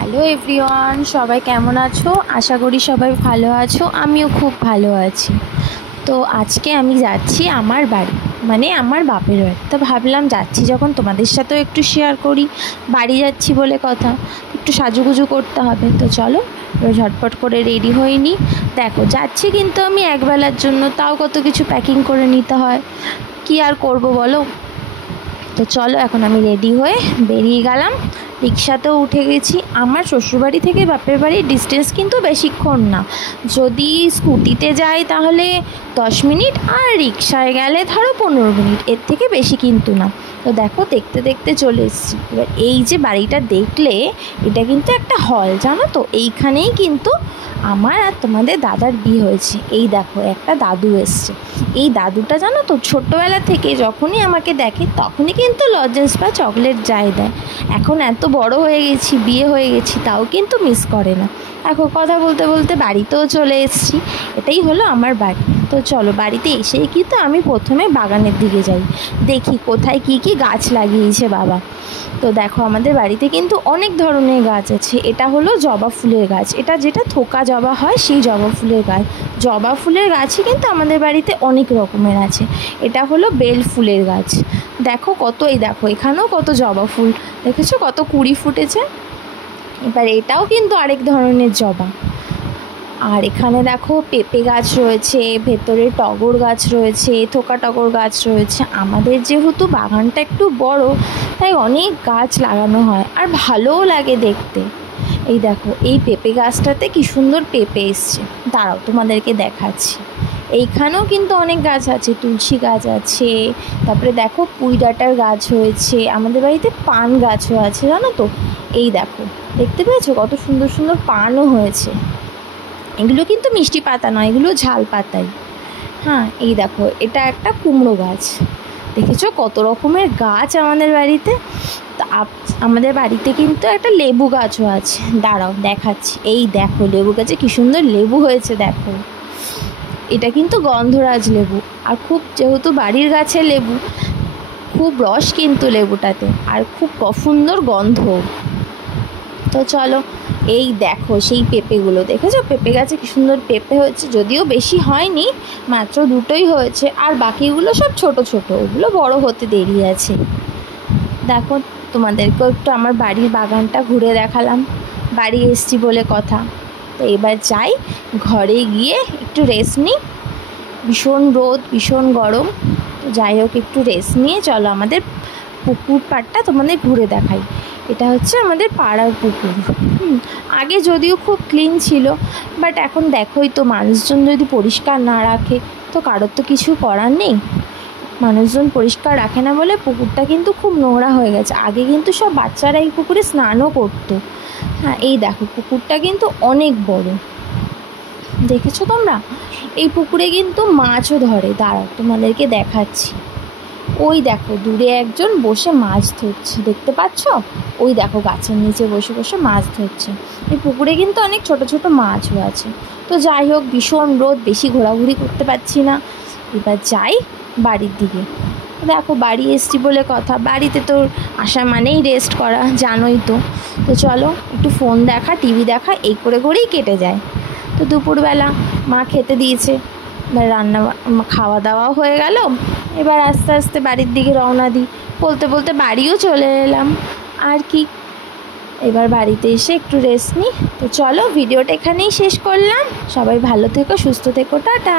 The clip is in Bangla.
হ্যালো এভরিওয়ান, সবাই কেমন আছো? আশা করি সবাই ভালো আছো। আমিও খুব ভালো আছি। তো আজকে আমি যাচ্ছি আমার বাড়ি, মানে আমার বাপের বাড়ি। তো ভাবলাম যাচ্ছি যখন তোমাদের সাথেও একটু শেয়ার করি। বাড়ি যাচ্ছি বলে কথা, একটু সাজুগুজু করতে হবে। তো চলো ঝটপট করে রেডি হয়ে নিই। দেখো যাচ্ছি কিন্তু আমি একবেলার জন্য, তাও কত কিছু প্যাকিং করে নিতে হয়। কি আর করব বলো। তো চলো এখন আমি রেডি হয়ে বেরিয়ে গেলাম। রিক্সাতেও উঠে গেছি। আমার শ্বশুরবাড়ি থেকে বাপের বাড়ির ডিস্টেন্স কিন্তু বেশিক্ষণ না। যদি স্কুটিতে যাই তাহলে 10 মিনিট, আর রিক্সায় গেলে ধরো 15 মিনিট, এর থেকে বেশি কিন্তু না। তো দেখো দেখতে দেখতে চলে এসেছি। এবার এই যে বাড়িটা দেখলে, এটা কিন্তু একটা হল, জানো তো। এইখানেই কিন্তু আমার আর তোমাদের দাদার বিয়ে হয়েছে। এই দেখো একটা দাদু এসছে। এই দাদুটা জানো তো, ছোট্টবেলা থেকে যখনই আমাকে দেখে তখনই কিন্তু লজেন্স বা চকলেট যাই দেয়। এখন এত বড় হয়ে গেছি, বিয়ে হয়ে গেছি, তাও কিন্তু মিস করে না। এখন কথা বলতে বলতে বাড়িতেও চলে এসেছি। এটাই হলো আমার বাড়ি। তো চলো বাড়িতে এসেই কিন্তু আমি প্রথমে বাগানের দিকে যাই, দেখি কোথায় কি কি গাছ লাগিয়েছে বাবা। তো দেখো আমাদের বাড়িতে কিন্তু অনেক ধরনের গাছ আছে। এটা হলো জবা ফুলের গাছ, এটা যেটা থোকা জবা হয় সেই জবা ফুলের গাছ। জবা ফুলের গাছই কিন্তু আমাদের বাড়িতে অনেক রকমের আছে। এটা হলো বেল ফুলের গাছ। দেখো কত, এই দেখো এখানেও কত জবা ফুল, দেখেছো কত কুঁড়ি ফুটেছে। এবার এটাও কিন্তু আরেক ধরনের জবা। আর এখানে দেখো পেঁপে গাছ রয়েছে, ভেতরে টগর গাছ রয়েছে, থোকা টগর গাছ রয়েছে। আমাদের যেহেতু বাগানটা একটু বড়, তাই অনেক গাছ লাগানো হয়, আর ভালোও লাগে দেখতে। এই দেখো এই পেঁপে গাছটাতে কি সুন্দর পেঁপে এসছে। দাঁড়াও তোমাদেরকে দেখাচ্ছি। এইখানেও কিন্তু অনেক গাছ আছে, তুলসী গাছ আছে, তারপরে দেখো পুঁই ডাঁটার গাছ হয়েছে। আমাদের বাড়িতে পান গাছও আছে, জানো তো। এই দেখো দেখতে পেয়েছো কত সুন্দর সুন্দর পানও হয়েছে। এগুলো কিন্তু মিষ্টি পাতা নয়, এগুলো ঝাল পাতাই। হ্যাঁ এই দেখো এটা একটা কুমড়ো গাছ। দেখেছো কত রকমের গাছ আমাদের বাড়িতে। আমাদের বাড়িতে কিন্তু একটা লেবু গাছও আছে, দাঁড়াও দেখাচ্ছি। এই দেখো লেবু গাছে কি সুন্দর লেবু হয়েছে দেখো। এটা কিন্তু গন্ধরাজ লেবু, আর খুব যেহেতু বাড়ির গাছের লেবু, খুব রস কিন্তু লেবুটাতে, আর খুব সুন্দর গন্ধ। তো চলো এই দেখো সেই পেঁপেগুলো, দেখেছো পেঁপে গাছে কি সুন্দর পেঁপে হয়েছে। যদিও বেশি হয়নি, মাত্র দুটোই হয়েছে, আর বাকিগুলো সব ছোট ছোট, ওগুলো বড় হতে দেরি আছে। দেখো তোমাদেরকেও একটু আমার বাড়ির বাগানটা ঘুরে দেখালাম। বাড়ি এসছি বলে কথা। তো এবার যাই ঘরে গিয়ে একটু রেস্ট নিই। ভীষণ রোদ, ভীষণ গরম। তো যাই হোক একটু রেস্ট নিয়ে চলো আমাদের পুকুর পাড়টা তোমাদের ঘুরে দেখাই। এটা হচ্ছে আমাদের পাড়ার পুকুর। আগে যদিও খুব ক্লিন ছিল, বাট এখন দেখোই তো, মানুষজন যদি পরিষ্কার না রাখে তো কারোর তো কিছু করার নেই। মানুষজন পরিষ্কার রাখে না বলে পুকুরটা কিন্তু খুব নোংরা হয়ে গেছে। আগে কিন্তু সব বাচ্চারা এই পুকুরে স্নানও করতো। হ্যাঁ এই দেখো পুকুরটা কিন্তু অনেক বড়, দেখেছো তোমরা। এই পুকুরে কিন্তু মাছও ধরে, দাঁড়াও তোমাদেরকে দেখাচ্ছি। ওই দেখো দূরে একজন বসে মাছ ধরছে, দেখতে পাচ্ছ? ওই দেখো গাছের নিচে বসে বসে মাছ ধরছে। এই পুকুরে কিন্তু অনেক ছোট ছোট মাছও আছে। তো যাই হোক ভীষণ রোদ, বেশি ঘোরাঘুরি করতে পারছি না। এবার যাই বাড়ির দিকে। দেখো বাড়ি এসছি বলে কথা, বাড়িতে তো আসা মানেই রেস্ট করা, জানোই তো। তো চলো একটু ফোন দেখা, টিভি দেখা, এই করে করেই কেটে যায়। তো দুপুরবেলা মা খেতে দিয়েছে, এবার খাওয়া দাওয়াও হয়ে গেল। এবার আস্তে আস্তে বাড়ির দিকে রওনা দিই। বলতে বলতে বাড়িও চলে এলাম। আর কি, এবার বাড়িতে এসে একটু রেস্ট নিই। তো চলো ভিডিওটা এখানেই শেষ করলাম। সবাই ভালো থেকো, সুস্থ থেকো, টাটা।